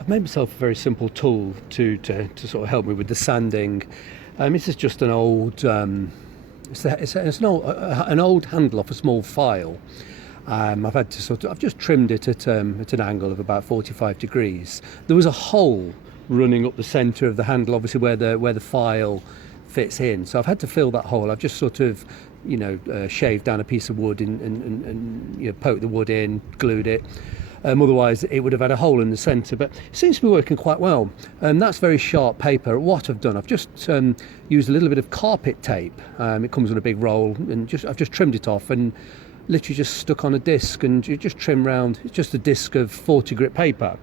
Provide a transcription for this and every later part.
I've made myself a very simple tool to sort of help me with the sanding. This is just an old, it's an old handle off a small file. I've had to I've just trimmed it at an angle of about 45 degrees. There was a hole running up the centre of the handle, obviously where the file fits in. So I've had to fill that hole. I've just sort of, shaved down a piece of wood and poked the wood in, glued it. Otherwise it would have had a hole in the centre, but it seems to be working quite well. That's very sharp paper. What I've done, I've just used a little bit of carpet tape. It comes on a big roll, and I've just trimmed it off and literally just stuck on a disc, and you just trim round. It's just a disc of 40 grit paper.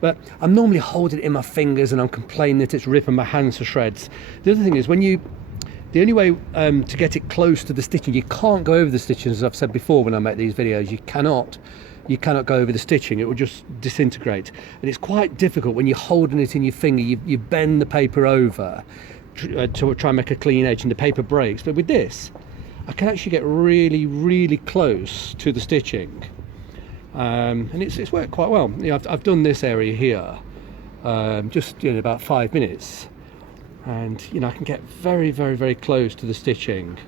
But I'm normally holding it in my fingers and I'm complaining that it's ripping my hands to shreds. The other thing is, the only way to get it close to the stitching, you can't go over the stitching, as I've said before when I make these videos. You cannot go over the stitching, it will just disintegrate. And it's quite difficult when you're holding it in your finger. You bend the paper over to try and make a clean edge, and the paper breaks. But with this, I can actually get really, really close to the stitching. And it's worked quite well. I've done this area here just in about 5 minutes, and I can get very, very, very close to the stitching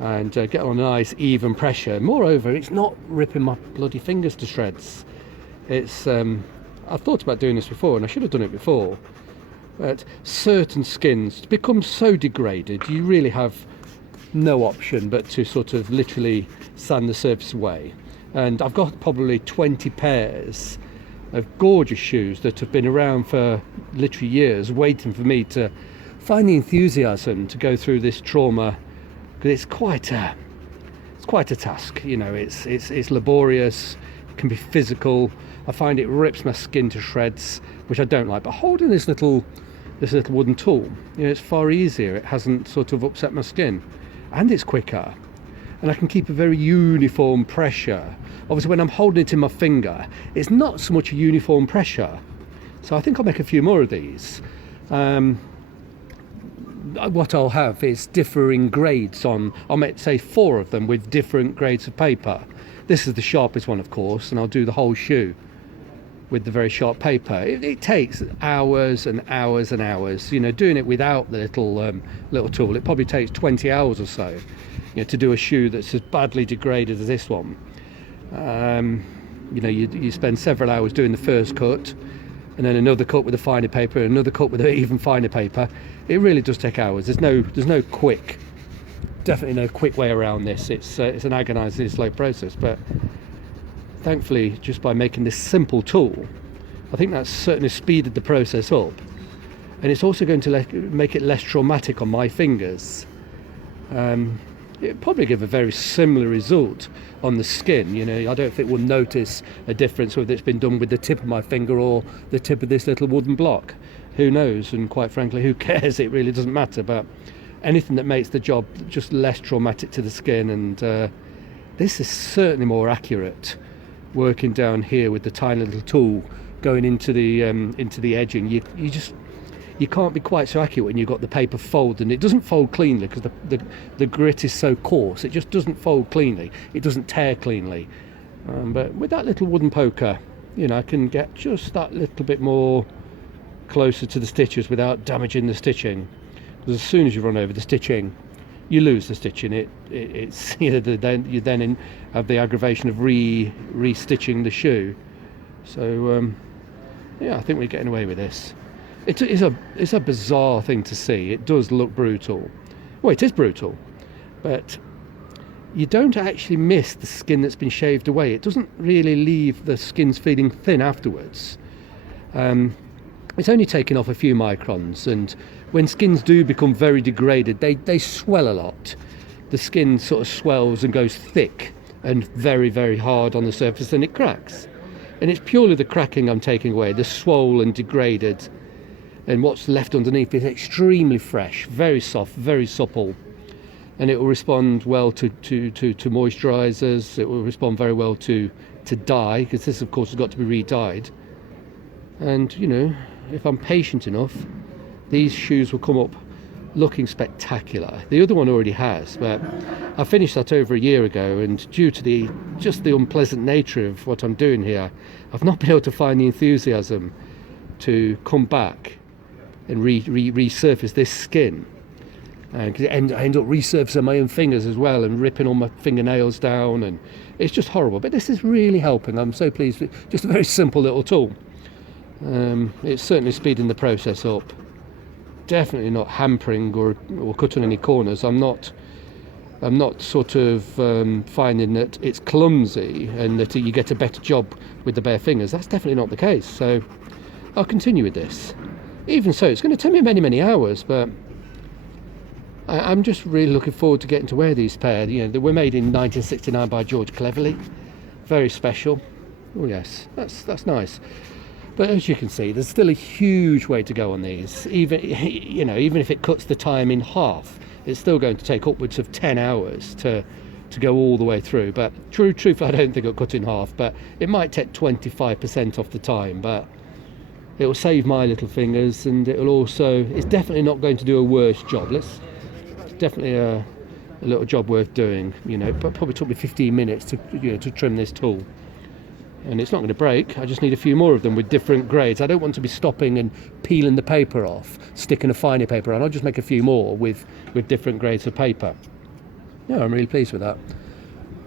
and get on a nice even pressure. Moreover, it's not ripping my bloody fingers to shreds. It's I've thought about doing this before, and I should have done it before, but certain skins become so degraded you really have no option but to sort of literally sand the surface away. And I've got probably 20 pairs of gorgeous shoes that have been around for literally years, waiting for me to find the enthusiasm to go through this trauma. Because it's quite a task. It's laborious, it can be physical. I find it rips my skin to shreds, which I don't like. But holding this little wooden tool, it's far easier. It hasn't sort of upset my skin, and it's quicker, and I can keep a very uniform pressure. Obviously, when I'm holding it in my finger, it's not so much a uniform pressure. So I think I'll make a few more of these. What I'll have is differing grades on. I'll make, say, 4 of them with different grades of paper. This is the sharpest one, of course, and I'll do the whole shoe with the very sharp paper. It takes hours and hours and hours. Doing it without the little tool, it probably takes 20 hours or so. To do a shoe that's as badly degraded as this one. You spend several hours doing the first cut, and then another cut with a finer paper, another cut with an even finer paper. It really does take hours. There's no quick, definitely no quick way around this. It's an agonising slow process, but thankfully, just by making this simple tool, I think that's certainly speeded the process up, and it's also going to make it less traumatic on my fingers. It'd probably give a very similar result on the skin. I don't think we'll notice a difference whether it's been done with the tip of my finger or the tip of this little wooden block. Who knows? And quite frankly, who cares? It really doesn't matter. But anything that makes the job just less traumatic to the skin, and this is certainly more accurate. Working down here with the tiny little tool going into the edging, you can't be quite so accurate when you've got the paper fold, and it doesn't fold cleanly because the grit is so coarse. It just doesn't fold cleanly. It doesn't tear cleanly. But with that little wooden poker, I can get just that little bit more closer to the stitches without damaging the stitching. Because as soon as you run over the stitching, you lose the stitching. It's then you have the aggravation of re-stitching the shoe. So I think we're getting away with this. It's a bizarre thing to see. It does look brutal. Well, it is brutal, but you don't actually miss the skin that's been shaved away. It doesn't really leave the skins feeling thin afterwards. It's only taken off a few microns, and when skins do become very degraded, they swell a lot. The skin sort of swells and goes thick and very, very hard on the surface, and it cracks. And it's purely the cracking I'm taking away, the swollen and degraded. And what's left underneath is extremely fresh, very soft, very supple, and it will respond well to moisturisers. It will respond very well to dye, because this, of course, has got to be re-dyed. And if I'm patient enough, these shoes will come up looking spectacular. The other one already has, but I finished that over a year ago, and due to the unpleasant nature of what I'm doing here, I've not been able to find the enthusiasm to come back and resurface this skin. Cause I end up resurfacing my own fingers as well and ripping all my fingernails down, and it's just horrible. But this is really helping. I'm so pleased with just a very simple little tool. It's certainly speeding the process up. Definitely not hampering or cutting any corners. I'm not sort of finding that it's clumsy and that you get a better job with the bare fingers. That's definitely not the case. So I'll continue with this. Even so, it's going to take me many hours, but I'm just really looking forward to getting to wear these pair. You know, they were made in 1969 by George Cleverly. Very special. Oh yes, that's nice. But as you can see, there's still a huge way to go on these. Even if it cuts the time in half, it's still going to take upwards of 10 hours to go all the way through. But truthfully, I don't think it'll cut in half, but it might take 25% off the time. But it will save my little fingers, and it's definitely not going to do a worse job. It's definitely a little job worth doing. You know, but probably took me 15 minutes to trim this tool. And it's not going to break. I just need a few more of them with different grades. I don't want to be stopping and peeling the paper off, sticking a finer paper on. I'll just make a few more with different grades of paper. No, I'm really pleased with that.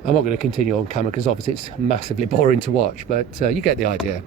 I'm not going to continue on camera because obviously it's massively boring to watch, but you get the idea.